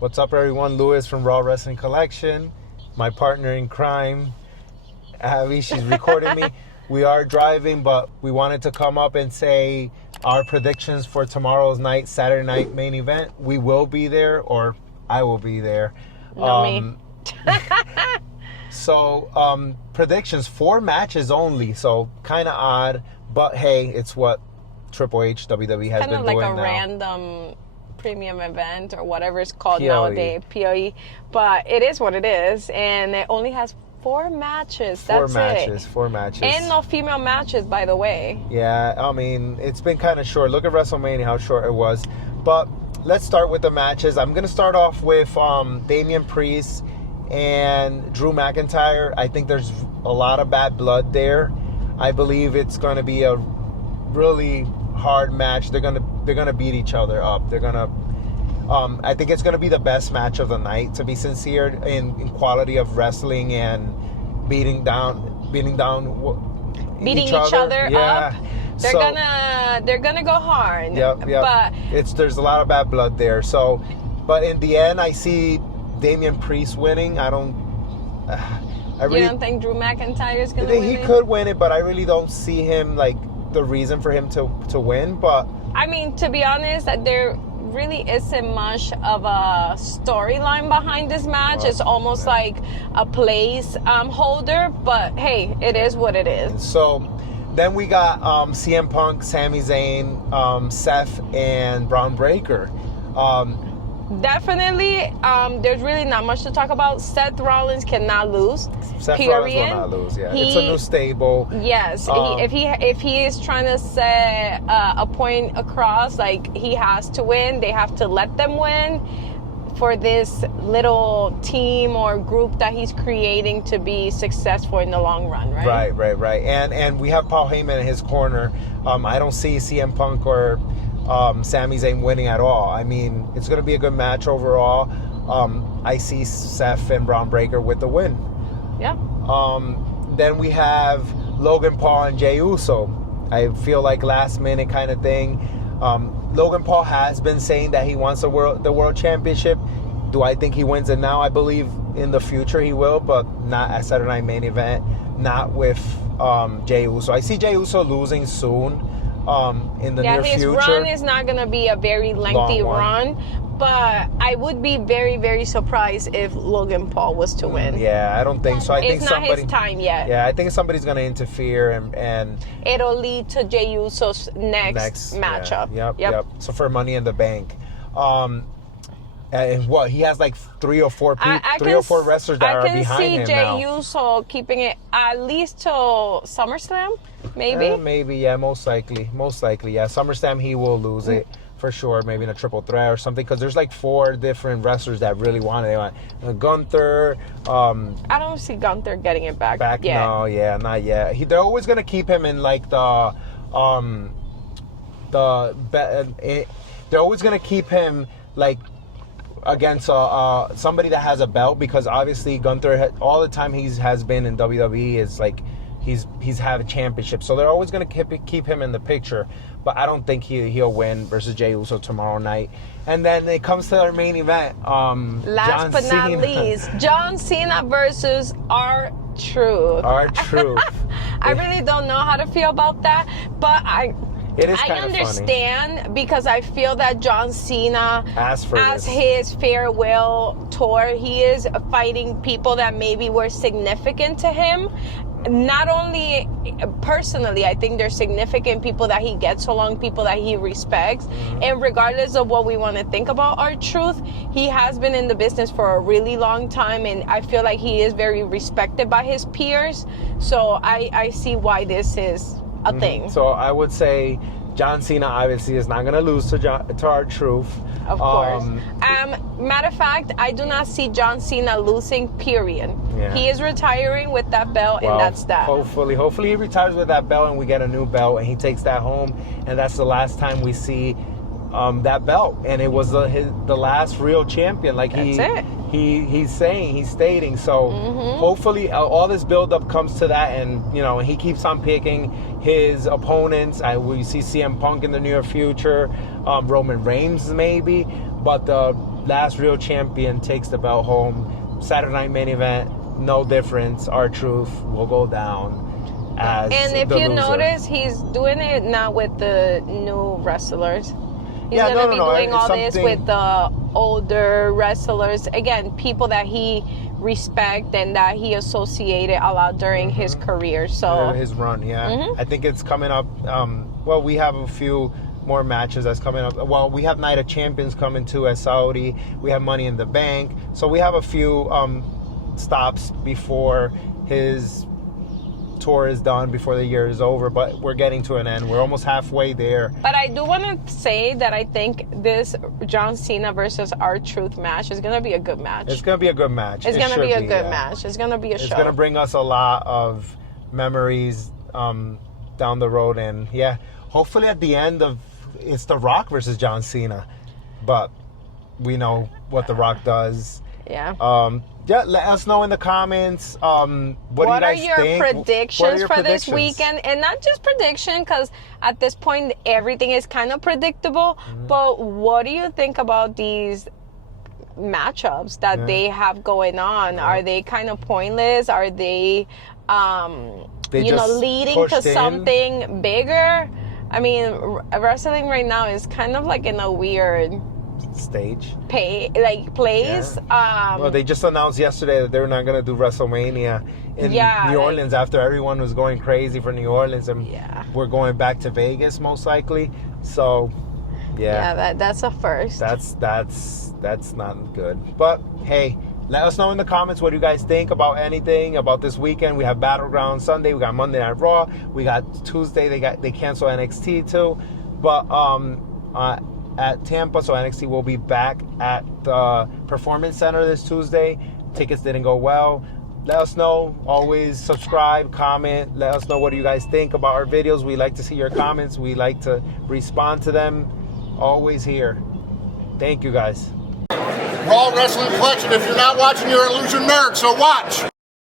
What's up, everyone? Lewis from Raw Wrestling Collection. My partner in crime, Abby, she's recording me. We are driving, but we wanted to come up and say our predictions for tomorrow's night, Saturday night main event. We will be there, or I will be there. Me. So, predictions, 4 matches only, so kind of odd, but hey, it's what Triple H, WWE has been doing now. Kind of like a random premium event or whatever it's called POE. nowadays, POE, but it is what it is, and it only has 4 matches. That's it. 4 matches. And no female matches, by the way. Yeah, I mean, it's been kind of short. Look at WrestleMania, how short it was. But let's start with the matches. I'm going to start off with Damian Priest and Drew McIntyre. I think there's a lot of bad blood there. I believe it's going to be a really hard match. They're gonna beat each other up. They're gonna I think it's gonna be the best match of the night, to be sincere, in quality of wrestling and beating each other. Yeah. Up. They're gonna go hard. Yep. But there's a lot of bad blood there. So, but in the end, I see Damian Priest winning. I don't think Drew McIntyre is gonna win it? He could win it, but I really don't see him like the reason for him to win. But I mean, to be honest, that there really isn't much of a storyline behind this match. It's almost like a place holder, but hey, it is what it is. So then we got CM Punk, Sami Zayn, Seth, and Braun Breaker. Definitely, there's really not much to talk about. Seth Rollins cannot lose. Seth period. Rollins will not lose. Yeah, it's a new stable. Yes, if he is trying to set a point across, like, he has to win. They have to let them win for this little team or group that he's creating to be successful in the long run, right? Right. And we have Paul Heyman in his corner. I don't see CM Punk or Sami Zayn winning at all. I mean, it's going to be a good match overall. I see Seth and Braun Breaker with the win. Yeah. Then we have Logan Paul and Jey Uso. I feel like last minute kind of thing. Logan Paul has been saying that he wants the world championship. Do I think he wins it now? I believe in the future he will, but not at Saturday Night Main Event. Not with Jey Uso. I see Jey Uso losing soon. In the near future. His run is not going to be a very lengthy run, but I would be very, very surprised if Logan Paul was to win. Yeah, I don't think so. I think it's not his time yet. Yeah, I think somebody's going to interfere and it'll lead to Jey Uso's next matchup. Yep. So for Money in the Bank. And what, he has like 3 or 4 wrestlers that are behind him now. I can see Jey Uso keeping it at least till SummerSlam, maybe. Most likely, yeah. SummerSlam he will lose it for sure. Maybe in a triple threat or something, because there's like 4 different wrestlers that really want it. They want Gunther. I don't see Gunther getting it back yet. No, not yet. They're always gonna keep him in like they're always gonna keep him like against somebody that has a belt, because obviously Gunther all the time has been in WWE is like he's had a championship, so they're always going to keep him in the picture. But I don't think he'll win versus Jey Uso tomorrow night. And then it comes to our main event. Last but not least, John Cena versus R-Truth. R-Truth. I really don't know how to feel about that, but I understand funny, because I feel that John Cena, as his farewell tour, he is fighting people that maybe were significant to him. Not only personally, I think there's significant people that he gets along, people that he respects. Mm-hmm. And regardless of what we want to think about R-Truth, he has been in the business for a really long time, and I feel like he is very respected by his peers. So I see why this is a thing. So I would say John Cena obviously is not going to lose to R-Truth. Of course. Matter of fact, I do not see John Cena losing, period. Yeah. He is retiring with that belt, and that's that. Hopefully he retires with that belt and we get a new belt and he takes that home, and that's the last time we see that belt. And it was the last real champion. Like he's stating. So hopefully all this build-up comes to that, and he keeps on picking his opponents. We see CM Punk in the near future, Roman Reigns maybe, but last real champion takes the belt home. Saturday night main event, no difference. R-Truth will go down as and if the you loser. Notice, he's doing it not with the new wrestlers. He's Yeah, gonna be doing it's all this with the older wrestlers. Again, people that he respect and that he associated a lot during his career. So his run, I think it's coming up. Well, we have a few more matches that's coming up. Well, we have Night of Champions coming too at Saudi. We have Money in the Bank. So we have a few stops before his tour is done, before the year is over, but we're getting to an end. We're almost halfway there. But I do want to say that I think this John Cena versus R-Truth match is going to be a good match. It's going to be a good match. It's going to be a good match. It's going to be a show. It's going to bring us a lot of memories down the road. And hopefully at the end of it's The Rock versus John Cena. But we know what The Rock does. Yeah. Let us know in the comments. What do you guys think? What are your predictions for this weekend? And not just prediction, because at this point everything is kind of predictable. But what do you think about these matchups that they have going on? Are they kind of pointless? Are they, leading to something bigger? I mean, wrestling right now is kind of like in a weird stage place. Well, they just announced yesterday that they're not going to do WrestleMania in New Orleans after everyone was going crazy for New Orleans, and we're going back to Vegas most likely. So that's a first. That's not good. But hey, let us know in the comments what you guys think about anything about this weekend. We have Battleground Sunday, we got Monday Night Raw, we got Tuesday, they cancel NXT too, but at Tampa, so NXT will be back at the Performance Center this Tuesday. Tickets didn't go well. Let us know. Always subscribe, comment. Let us know what you guys think about our videos. We like to see your comments. We like to respond to them. Always here. Thank you, guys. Raw Wrestling Collection. If you're not watching, you're a loser nerd, so watch.